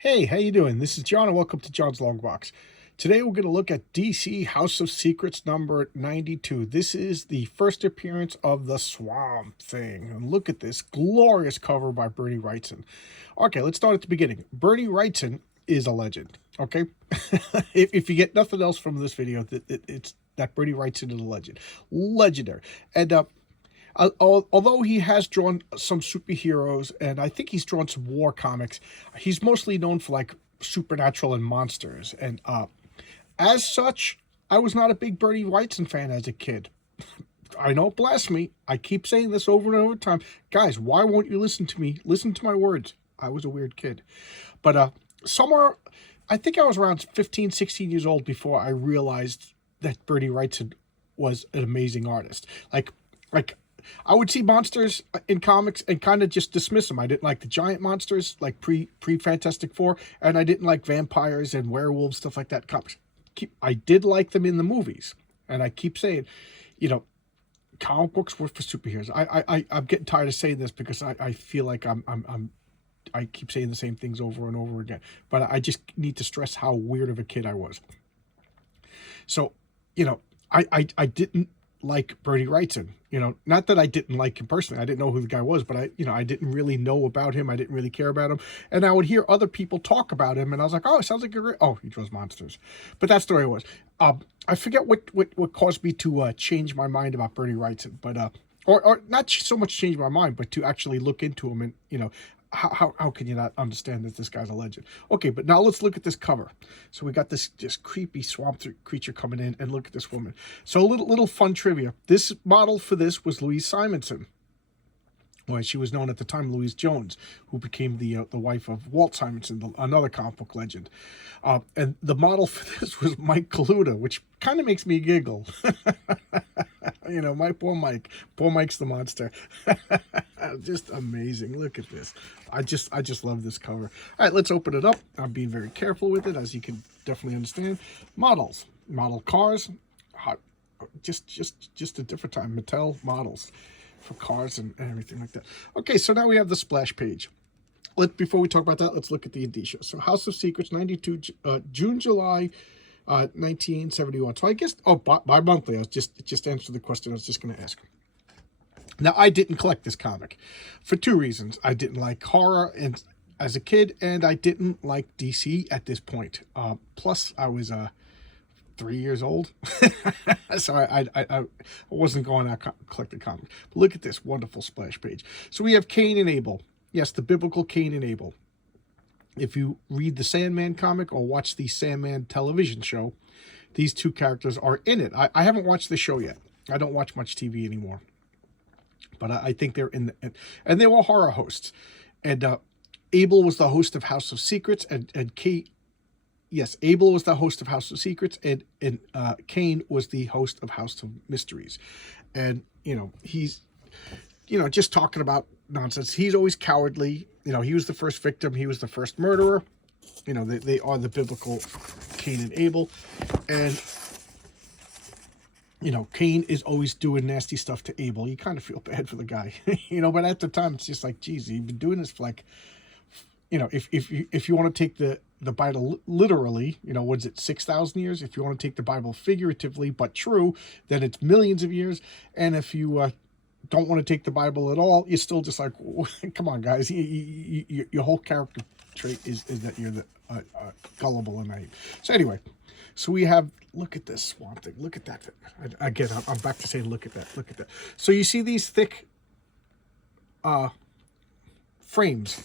Hey, how you doing? This is John, and welcome to John's Long Box. Today we're going to look at DC House of Secrets number 92. This is the first appearance of the Swamp Thing. And look at this glorious cover by Bernie Wrightson. Okay, let's start at the beginning. Bernie Wrightson is a legend, okay? if you get nothing else from this video, it's that Bernie Wrightson is a legend. Legendary. And although he has drawn some superheroes, and I think he's drawn some war comics, he's mostly known for like supernatural and monsters. And as such, I was not a big Bernie Wrightson fan as a kid. I know, blasphemy. I keep saying this over and over time. Guys, why won't you listen to me? Listen to my words. I was a weird kid. But somewhere, I think I was around 15, 16 years old before I realized that Bernie Wrightson was an amazing artist. Like I would see monsters in comics and kind of just dismiss them. I didn't like the giant monsters, like pre Fantastic Four, and I didn't like vampires and werewolves, stuff like that. Comics. I did like them in the movies, and I keep saying, you know, comic books were for superheroes. I'm getting tired of saying this because I feel like I keep saying the same things over and over again. But I just need to stress how weird of a kid I was. So, I didn't like Bernie Wrightson. Not that I didn't like him personally. I didn't know who the guy was, but I didn't really know about him. I didn't really care about him. And I would hear other people talk about him, and I was like, oh, it sounds like a great... Oh, he draws monsters. But that's the way it was. I forget what caused me to change my mind about Bernie Wrightson, but or not so much change my mind, but to actually look into him and, how can you not understand that this guy's a legend? Okay, but now let's look at this cover. So we got this creepy swamp creature coming in, and look at this woman. So a little fun trivia. This model for this was Louise Simonson. Well, she was known at the time Louise Jones, who became the wife of Walt Simonson, another comic book legend. And the model for this was Mike Kaluta, which kind of makes me giggle. My poor Mike. Poor Mike's the monster. Just amazing. Look at this. I just love this cover. All right, let's open it up. I'm being very careful with it, as you can definitely understand. Models, model cars, just a different time. Mattel models for cars and everything like that. Okay, so now we have the splash page. Before we talk about that, let's look at the indicia. So House of Secrets, 92, June, July, 1971. So I guess, bi-monthly. I was just answer the question I was just going to ask. Now, I didn't collect this comic for two reasons. I didn't like horror as a kid, and I didn't like DC at this point. Plus, I was 3 years old, so I wasn't going out collecting comics. But look at this wonderful splash page. So we have Cain and Abel. Yes, the biblical Cain and Abel. If you read the Sandman comic or watch the Sandman television show, these two characters are in it. I haven't watched the show yet. I don't watch much TV anymore, but I think they're in and they were horror hosts. And Abel was the host of House of Secrets, and Kate. Yes, Abel was the host of House of Secrets, and Cain was the host of House of Mysteries. And, he's, just talking about nonsense. He's always cowardly. He was the first victim. He was the first murderer. They are the biblical Cain and Abel. And, Cain is always doing nasty stuff to Abel. You kind of feel bad for the guy, but at the time, it's just like, geez, you've been doing this for like, if you want to take the Bible literally, what's it, 6,000 years? If you want to take the Bible figuratively but true, then it's millions of years. And if you don't want to take the Bible at all, you're still just like, come on, guys. Your whole character trait is that you're the gullible and naive. So anyway, so we have, look at this swamp thing. Look at that. Again, I'm back to saying, look at that. Look at that. So you see these thick frames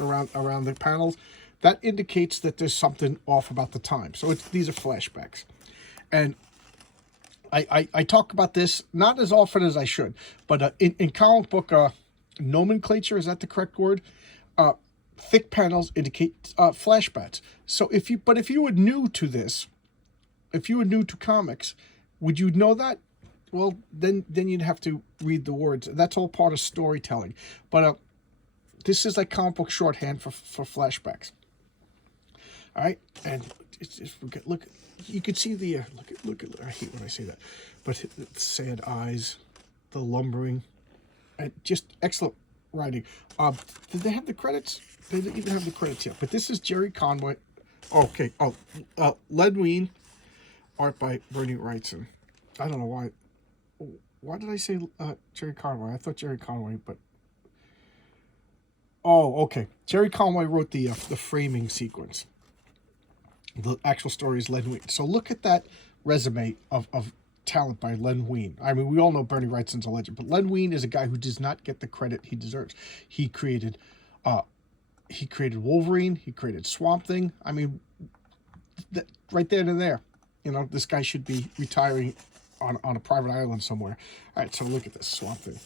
around the panels. That indicates that there's something off about the time. So these are flashbacks. And I talk about this not as often as I should, but in comic book nomenclature, is that the correct word? Thick panels indicate flashbacks. So if you were new to this, if you were new to comics, would you know that? Well, then you'd have to read the words. That's all part of storytelling. But this is like comic book shorthand for flashbacks. All right, and look, you could see the look at. I hate when I say that, but the sad eyes, the lumbering, and just excellent writing. Did they have the credits? They didn't even have the credits yet. But this is Jerry Conway. Okay. Oh, Len Wein, art by Bernie Wrightson. I don't know why. Why did I say Jerry Conway? I thought Jerry Conway, but oh, okay. Jerry Conway wrote the framing sequence. The actual story is Len Wein. So look at that resume of talent by Len Wein. I mean, we all know Bernie Wrightson's a legend, but Len Wein is a guy who does not get the credit he deserves. He created Wolverine. He created Swamp Thing. I mean, right there and there. You know, this guy should be retiring on a private island somewhere. All right, so look at this Swamp Thing.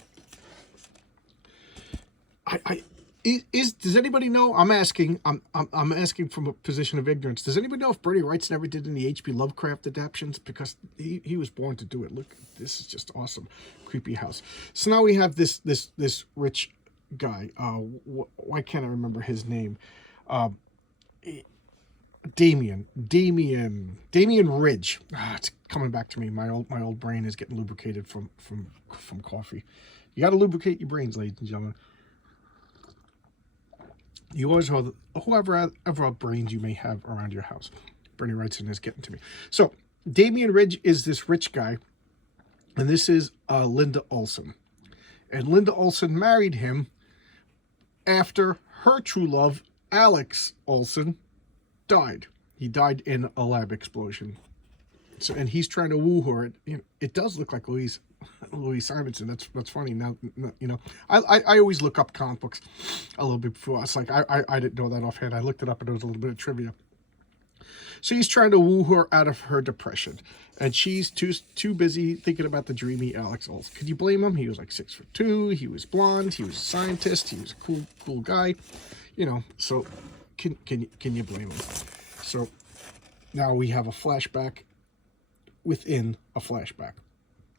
Does anybody know? I'm asking from a position of ignorance. Does anybody know if Bernie Wrightson ever did any H.P. Lovecraft adaptations? Because he was born to do it. Look, this is just awesome. Creepy house. So now we have this rich guy. Why can't I remember his name? Damien Ridge. It's coming back to me. My old brain is getting lubricated from coffee. You got to lubricate your brains, ladies and gentlemen. You always have whoever brains you may have around your house. Bernie Wrightson is getting to me. So Damien Ridge is this rich guy, and this is Linda Olson. And Linda Olson married him after her true love, Alex Olson, died. He died in a lab explosion. So, and he's trying to woo her. It does look like Louise Simonson. That's funny. Now, you know, I always look up comic books a little bit before. It's like I didn't know that offhand. I looked it up and it was a little bit of trivia. So he's trying to woo her out of her depression, and she's too busy thinking about the dreamy Alex Olson. Could you blame him? He was like 6'2". He was blonde. He was a scientist. He was a cool guy. You know. So can you blame him? So now we have a flashback within a flashback.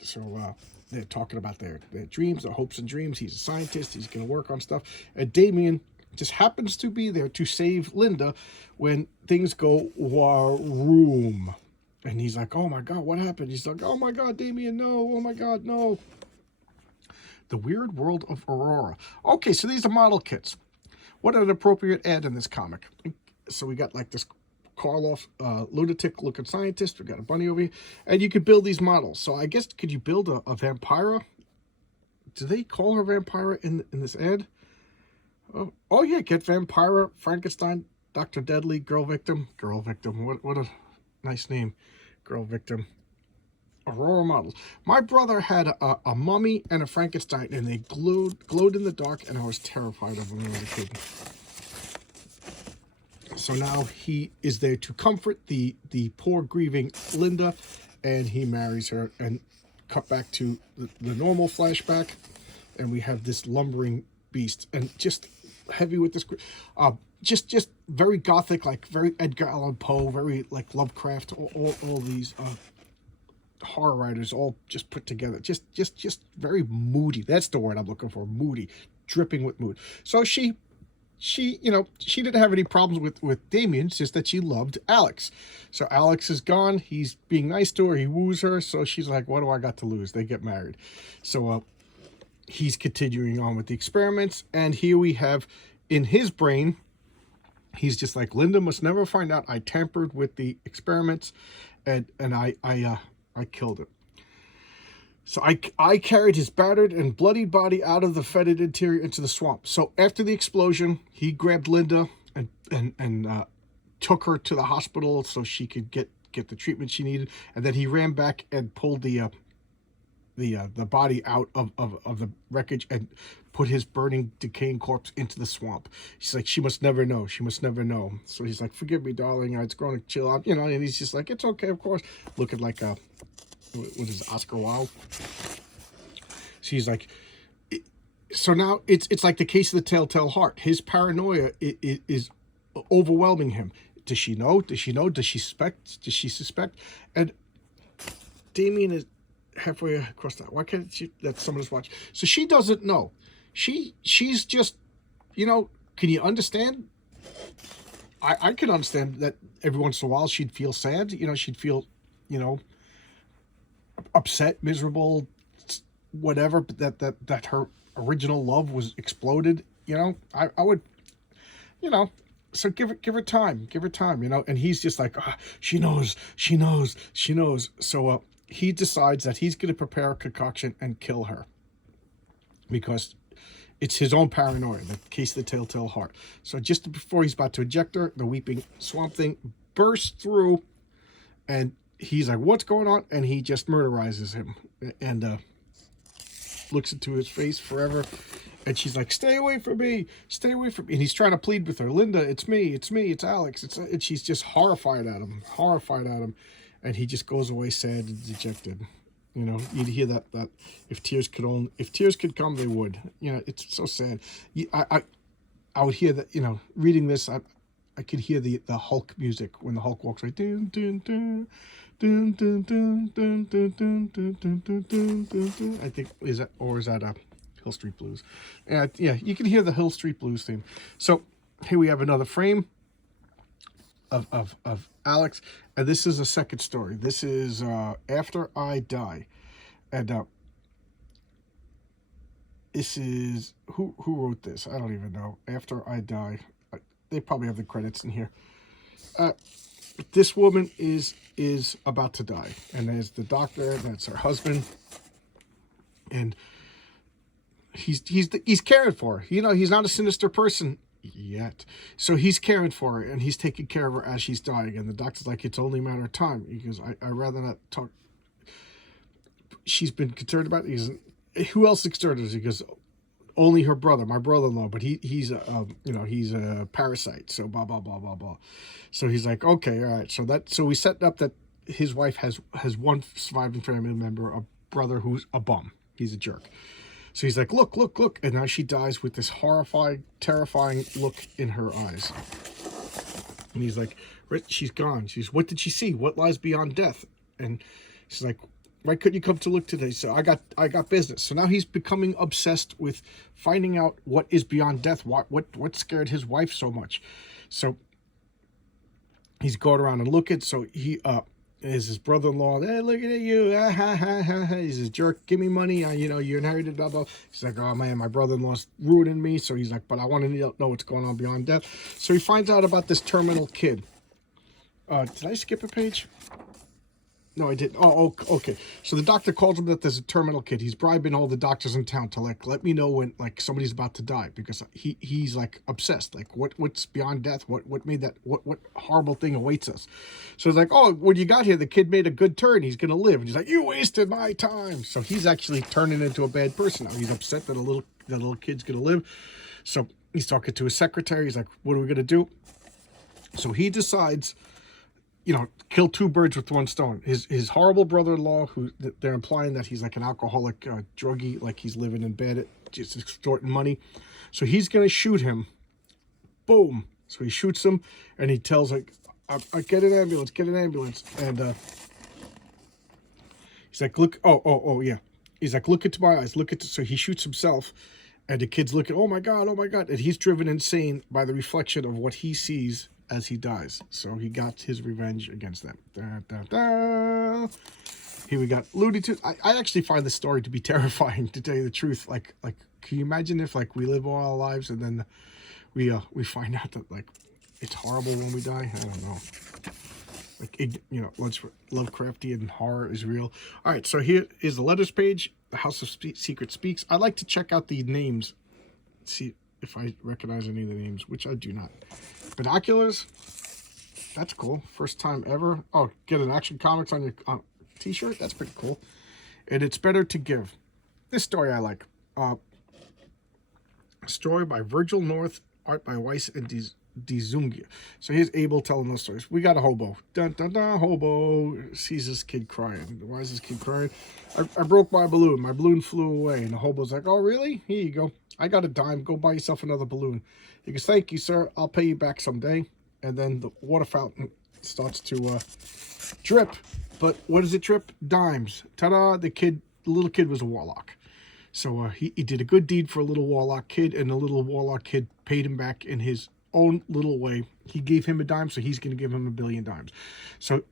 So they're talking about their dreams, their hopes and dreams. He's a scientist. He's going to work on stuff. And Damien just happens to be there to save Linda when things go room. And he's like, oh my God, what happened? He's like, oh my God, Damien, no. Oh my God, no. The Weird World of Aurora. Okay, so these are model kits. What an appropriate ad in this comic. So we got like this Karloff, lunatic-looking scientist. We got a bunny over here. And you could build these models. So I guess, could you build a Vampira? Do they call her Vampira in this ad? Oh yeah, get Vampira, Frankenstein, Dr. Deadly, Girl Victim. Girl Victim, what a nice name. Girl Victim. Aurora models. My brother had a mummy and a Frankenstein, and they glowed in the dark, and I was terrified of them when I was a kid. So now he is there to comfort the poor grieving Linda, and he marries her. And cut back to the normal flashback, and we have this lumbering beast, and just heavy with this, just very gothic, like very Edgar Allan Poe, very like Lovecraft, all these horror writers all just put together, just very moody. That's the word I'm looking for, moody, dripping with mood. So she you know, she didn't have any problems with Damien. It's just that she loved Alex. So Alex is gone. He's being nice to her. He woos her. So she's like, what do I got to lose? They get married. So he's continuing on with the experiments. And here we have, in his brain, he's just like, Linda must never find out I tampered with the experiments, and I killed it. So I carried his battered and bloodied body out of the fetid interior into the swamp. So after the explosion, he grabbed Linda and took her to the hospital so she could get the treatment she needed. And then he ran back and pulled the body out of the wreckage and put his burning, decaying corpse into the swamp. She's like, she must never know. She must never know. So he's like, forgive me, darling. It's growing to chill out, you know. And he's just like, it's okay, of course. Looking like what is Oscar Wilde? She's like, so now it's like the case of the telltale heart. His paranoia is overwhelming him. Does she know? Does she know? Does she suspect? Does she suspect? And Damien is halfway across that. Why can't she let someone just watch? So she doesn't know. She's just, you know, can you understand? I can understand that every once in a while she'd feel sad. You know, she'd feel, you know, upset, miserable, whatever, but that her original love was exploded, I would, you know, so give her time, and he's just like, she knows, she knows. So he decides that he's going to prepare a concoction and kill her because it's his own paranoia, the case of the telltale heart. So just before he's about to eject her, the weeping Swamp Thing bursts through, and he's like, what's going on? And he just murderizes him and looks into his face forever. And she's like, stay away from me, stay away from me. And he's trying to plead with her, Linda, it's me, it's Alex. And she's just horrified at him. And he just goes away sad and dejected. You'd hear that if tears could come, they would. It's so sad. I would hear that, reading this, I could hear the Hulk music when the Hulk walks right. Dun, dun, dun, dun, dun, dun, dun, dun, dun, dun, dun, dun, dun. I think, is that a Hill Street Blues? Yeah, you can hear the Hill Street Blues theme. So here we have another frame of Alex, and this is a second story. This is After I Die, and this is who wrote this? I don't even know. After I Die, they probably have the credits in here. This woman is about to die, and there's the doctor. That's her husband, and he's caring for her. He's not a sinister person yet, so he's caring for her, and he's taking care of her as she's dying. And the doctor's like, it's only a matter of time. He goes, I rather not talk. She's been concerned about it. He goes, who else is concerned? He goes, only her brother, my brother-in-law, but he's a parasite. So blah blah blah blah blah. So he's like, okay, all right. So we set up that his wife has one surviving family member, a brother who's a bum. He's a jerk. So he's like, look, and now she dies with this horrifying, terrifying look in her eyes. And he's like, she's gone. What did she see? What lies beyond death? And she's like, why couldn't you come to look today? So I got business. So now he's becoming obsessed with finding out what is beyond death. What scared his wife so much? So he's going around and looking. So he is his brother-in-law. Hey, look at you. Ah, ha, ha, ha, ha. He's a jerk. Give me money. You inherited blah, blah. He's like, oh, man, my brother-in-law's ruining me. So he's like, but I want to know what's going on beyond death. So he finds out about this terminal kid. Did I skip a page? No, I didn't. Oh, okay. So the doctor calls him that there's a terminal kid. He's bribing all the doctors in town to let me know when somebody's about to die, because he's obsessed. What's beyond death? What made that? What horrible thing awaits us? So he's like, oh, when you got here, the kid made a good turn. He's gonna live. And he's like, you wasted my time. So he's actually turning into a bad person now. He's upset that that little kid's gonna live. So he's talking to his secretary. He's like, what are we gonna do? So he decides, kill two birds with one stone. His horrible brother-in-law, who they're implying that he's like an alcoholic, druggie, like he's living in bed, just extorting money. So he's going to shoot him. Boom. So he shoots him, and he tells, I get an ambulance, And he's like, look, yeah. He's like, look into my eyes, so he shoots himself, and the kid's looking, oh my God. And he's driven insane by the reflection of what he sees as he dies. So he got his revenge against them. Da, da, da. Here we got Looney Tunes. I actually find this story to be terrifying, to tell you the truth. Can you imagine if we live all our lives and then we find out that it's horrible when we die? I don't know. Lovecraftian horror is real. All right, so here is the letters page. The House of Secret Speaks. I like to check out the names, see if I recognize any of the names, which I do not. Binoculars, that's cool. First time ever. Oh, get an Action Comics on your t-shirt. That's pretty cool. And It's Better to Give. This story I like. Story by Virgil North, art by Weiss and DeZungia. So here's Abel telling those stories. We got a hobo. Dun dun dun. Hobo sees this kid crying. Why is this kid crying? I broke my balloon. My balloon flew away. And the hobo's like, oh really? Here you go. I got a dime. Go buy yourself another balloon. He goes, thank you, sir. I'll pay you back someday. And then the water fountain starts to drip. But what does it drip? Dimes. Ta-da! The little kid was a warlock. So he did a good deed for a little warlock kid, and the little warlock kid paid him back in his own little way. He gave him a dime, so he's going to give him 1 billion dimes. So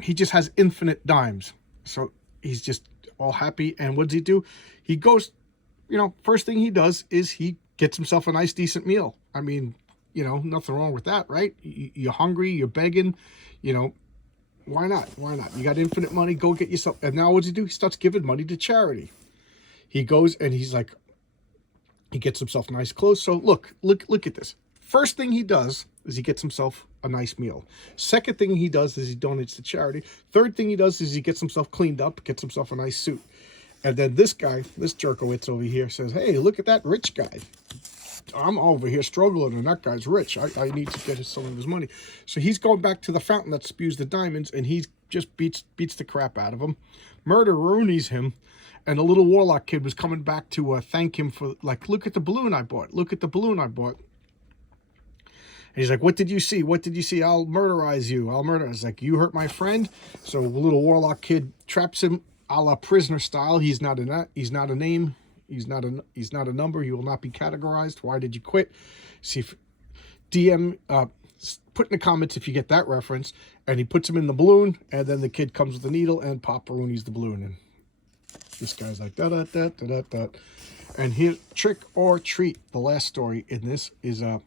he just has infinite dimes. So he's just all happy. And what does he do? He goes first thing he does is he gets himself a nice, decent meal. I mean, nothing wrong with that, right? You're hungry, you're begging, why not? Why not? You got infinite money, go get yourself. And now what does he do? He starts giving money to charity. He goes and he's like, he gets himself nice clothes. So look at this. First thing he does is he gets himself a nice meal. Second thing he does is he donates to charity. Third thing he does is he gets himself cleaned up, gets himself a nice suit. And then this guy, this Jerkowitz over here says, hey, look at that rich guy. I'm over here struggling and that guy's rich. I need to get some of his money. So he's going back to the fountain that spews the diamonds, and he just beats the crap out of him. Murder Rooney's him. And the little warlock kid was coming back to thank him for, like, look at the balloon I bought. Look at the balloon I bought. And he's like, what did you see? What did you see? I'll murderize you. I'll murder. It's like, you hurt my friend. So the little warlock kid traps him a la Prisoner style. He's not a name. He's not a number. He will not be categorized. Why did you quit? See if DM put in the comments if you get that reference. And he puts him in the balloon, and then the kid comes with the needle, and Pop Rooney's the balloon. And this guy's like da da da da da da. And here, Trick or Treat. The last story in this is at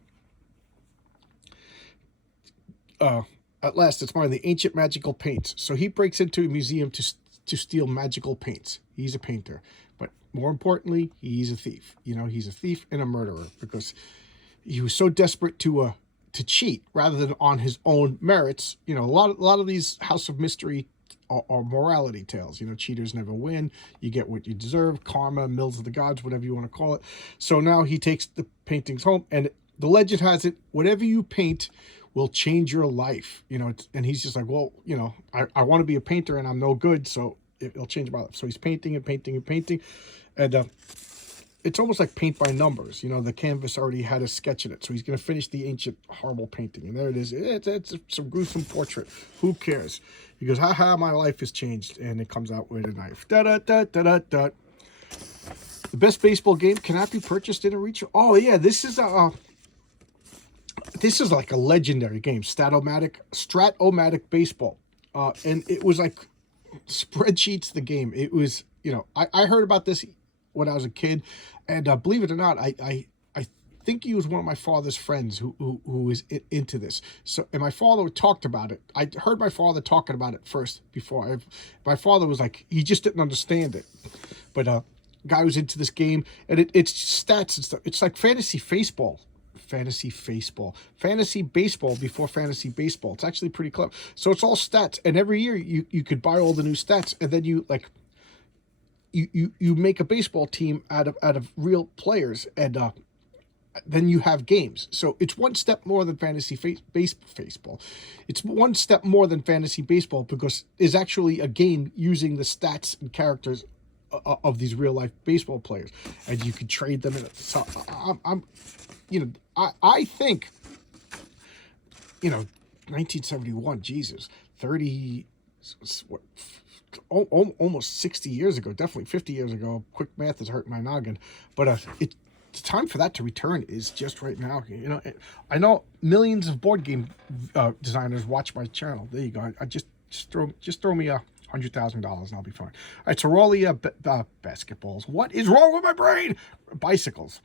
last it's one of the ancient magical paints. So he breaks into a museum to steal magical paints. He's a painter, but more importantly, he's a thief. He's a thief and a murderer because he was so desperate to cheat rather than on his own merits. A lot of these House of Mystery are morality tales. Cheaters never win. You get what you deserve. Karma, mills of the gods, whatever you want to call it. So now he takes the paintings home, and the legend has it, whatever you paint will change your life. And he's just like, well, I want to be a painter and I'm no good, so it'll change my life. So he's painting and painting and painting. And it's almost like paint by numbers. The canvas already had a sketch in it. So he's going to finish the ancient horrible painting. And there it is. It's some gruesome portrait. Who cares? He goes, haha, my life has changed. And it comes out with a knife. Da-da-da-da-da-da. The best baseball game cannot be purchased in a reach. Oh, yeah, this is like a legendary game. Strat-O-Matic baseball. And it was like spreadsheets, the game. It was, I heard about this when I was a kid, and believe it or not, I think he was one of my father's friends who was into this. So, and my father talked about it. I heard my father talking about it first before. My father was like, he just didn't understand it. But guy was into this game, and it's stats and stuff. It's like fantasy baseball before fantasy baseball. It's actually pretty clever. So it's all stats, and every year you could buy all the new stats, and then you make a baseball team out of real players, and then you have games. So it's one step more than fantasy baseball. It's one step more than fantasy baseball because it's actually a game using the stats and characters of these real life baseball players, and you can trade them. So I think 1971. Jesus, 30. What? Almost 60 years ago, definitely 50 years ago. Quick math is hurting my noggin, but it's time for that to return is just right now. I know millions of board game designers watch my channel. There you go. I just throw me $100,000 and I'll be fine. All right, so all the basketballs. What is wrong with my brain? Bicycles.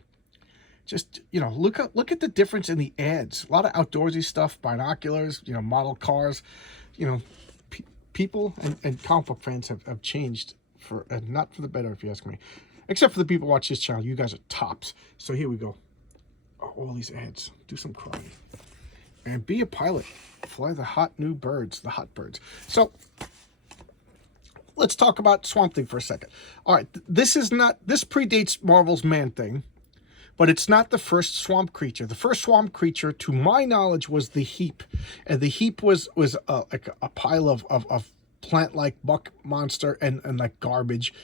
Just look at the difference in the ads. A lot of outdoorsy stuff, binoculars, model cars, people and comic book fans have changed and not for the better, if you ask me. Except for the people who watch this channel. You guys are tops. So here we go. Oh, all these ads. Do some crying. And be a pilot. Fly the hot new birds. The hot birds. So let's talk about Swamp Thing for a second. All right. This predates Marvel's Man-Thing. But it's not the first swamp creature. The first swamp creature, to my knowledge, was the Heap. And the Heap was like a pile of plant-like buck monster and like garbage.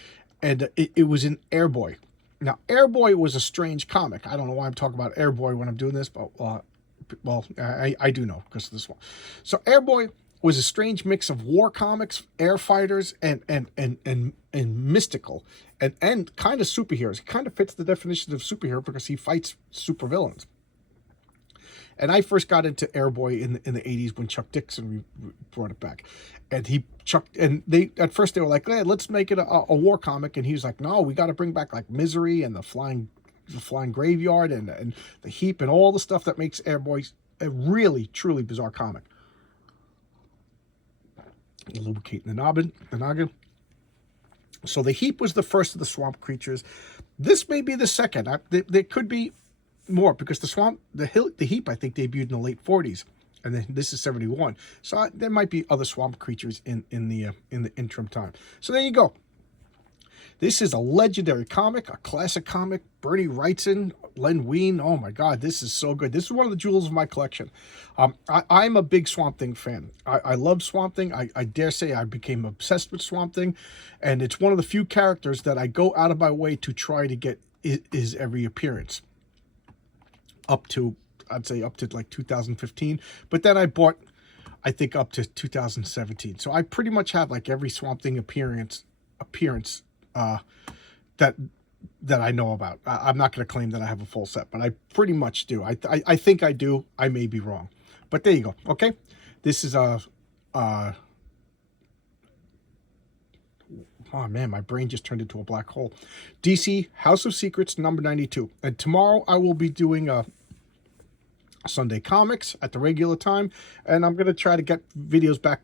And it was in Airboy. Now, Airboy was a strange comic. I don't know why I'm talking about Airboy when I'm doing this, but, well, I do know because of this one. So Airboy was a strange mix of war comics, air fighters, and mystical, and kind of superheroes. He kind of fits the definition of superhero because he fights supervillains. And I first got into Airboy in the 80s when Chuck Dixon brought it back. And at first they were like, hey, let's make it a war comic. And he was like, no, we got to bring back like Misery and the Flying Graveyard and the Heap and all the stuff that makes Airboy a really, truly bizarre comic. Lubricating the noggin. So the Heap was the first of the swamp creatures. This may be the second. There could be more because the Heap, I think, debuted in the late 40s, and then this is 71. So there might be other swamp creatures in the interim time. So there you go. This is a legendary comic, a classic comic. Bernie Wrightson, Len Wein. Oh my God, this is so good. This is one of the jewels of my collection. I'm a big Swamp Thing fan. I love Swamp Thing. I dare say I became obsessed with Swamp Thing. And it's one of the few characters that I go out of my way to try to get his every appearance. I'd say up to like 2015. But then I bought, I think, up to 2017. So I pretty much have like every Swamp Thing appearance that I know about. I'm not going to claim that I have a full set, but I pretty much do. I think I do. I may be wrong, but there you go. Okay, this is oh man, my brain just turned into a black hole. DC House of Secrets number 92, and tomorrow I will be doing a Sunday Comics at the regular time, and I'm going to try to get videos back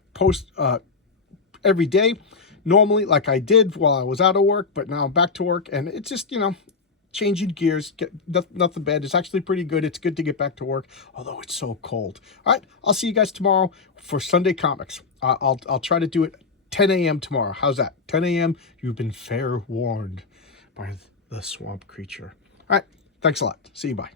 every day. Normally, like I did while I was out of work, but now I'm back to work, and it's just, changing gears. Nothing bad. It's actually pretty good. It's good to get back to work, although it's so cold. All right, I'll see you guys tomorrow for Sunday Comics. I'll try to do it 10 a.m. tomorrow. How's that? 10 a.m. You've been fair warned by the swamp creature. All right, thanks a lot. See you. Bye.